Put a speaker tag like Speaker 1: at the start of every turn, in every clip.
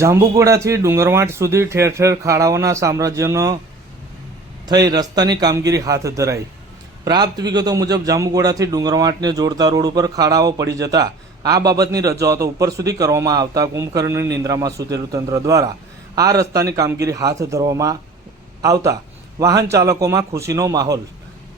Speaker 1: જાંબુગોડાથી ડુંગરવાટ સુધી ઠેર ઠેર ખાડાઓના સામ્રાજ્યનો થઈ રસ્તાની કામગીરી હાથ ધરાઈ. પ્રાપ્ત વિગતો મુજબ જાંબુગોડાથી ડુંગરવાટને જોડતા રોડ ઉપર ખાડાઓ પડી જતા આ બાબતની રજૂઆતો ઉપર સુધી કરવામાં આવતા કુંભકર્ણની નિંદ્રામાં સૂતેલું તંત્ર દ્વારા આ રસ્તાની કામગીરી હાથ ધરવામાં આવતા વાહન ચાલકોમાં ખુશીનો માહોલ.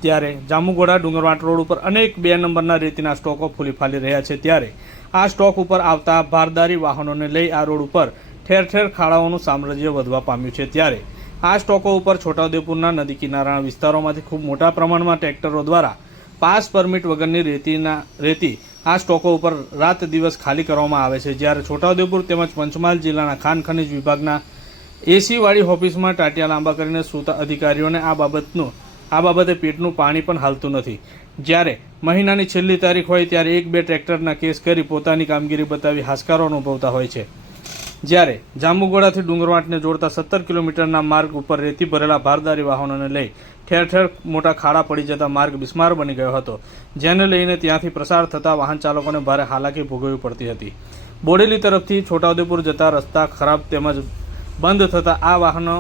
Speaker 1: ત્યારે જાંબુગોડા ડુંગરવાટ રોડ ઉપર અનેક બે નંબરના રેતીના સ્ટોકો ફૂલી ફાલી રહ્યા છે. ત્યારે આ સ્ટોક ઉપર આવતા ભારદારી વાહનોને લઈ આ રોડ ઉપર ઠેર ઠેર ખાડાઓનું સામ્રાજ્ય વધવા પામ્યું છે ત્યારે. આ સ્ટોકો ઉપર છોટાઉદેપુરના નદી કિનારાના વિસ્તારોમાંથી ખૂબ મોટા પ્રમાણમાં ટ્રેક્ટરો દ્વારા પાસ પરમિટ વગરની રેતીના, રેતી આ સ્ટોકો ઉપર રાત દિવસ ખાલી કરવામાં આવે છે. જ્યારે છોટાઉદેપુર તેમજ પંચમહાલ જિલ્લાના ખાન ખનિજ વિભાગના એસીવાળી ઓફિસમાં ટાટિયા લાંબા કરીને સૂતા અધિકારીઓને આ બાબતનું, આ બાબતે પેટનું પાણી પણ હાલતું નથી. જ્યારે મહિનાની છેલ્લી તારીખ હોય ત્યારે એક બે ટ્રેક્ટરના કેસ કરી પોતાની કામગીરી બતાવી હાશકારો અનુભવતા હોય છે. જ્યારે જાંબુગોડાથી ડુંગરવાટને જોડતા સત્તર કિલોમીટરના માર્ગ ઉપર રેતી ભરેલા ભારદારી વાહનોને લઈ ઠેર ઠેર મોટા ખાડા પડી જતા માર્ગ બિસ્માર બની ગયો હતો, જેને લઈને ત્યાંથી પ્રસાર થતા વાહન ચાલકોને ભારે હાલાકી ભોગવવી પડતી હતી. બોડેલી તરફથી છોટાઉદેપુર જતા રસ્તા ખરાબ તેમજ બંધ થતા આ વાહનો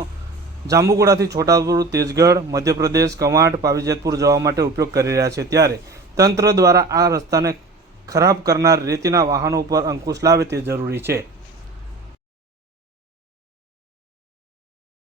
Speaker 1: જાંબુગોડાથી છોટાઉદેપુર, તેજગઢ, મધ્યપ્રદેશ, કવાંટ, પાવીજેતપુર જવા માટે ઉપયોગ કરી રહ્યા છે. ત્યારે તંત્ર દ્વારા આ રસ્તાને ખરાબ કરનાર રેતીના વાહનો ઉપર અંકુશ લાવે તે જરૂરી છે.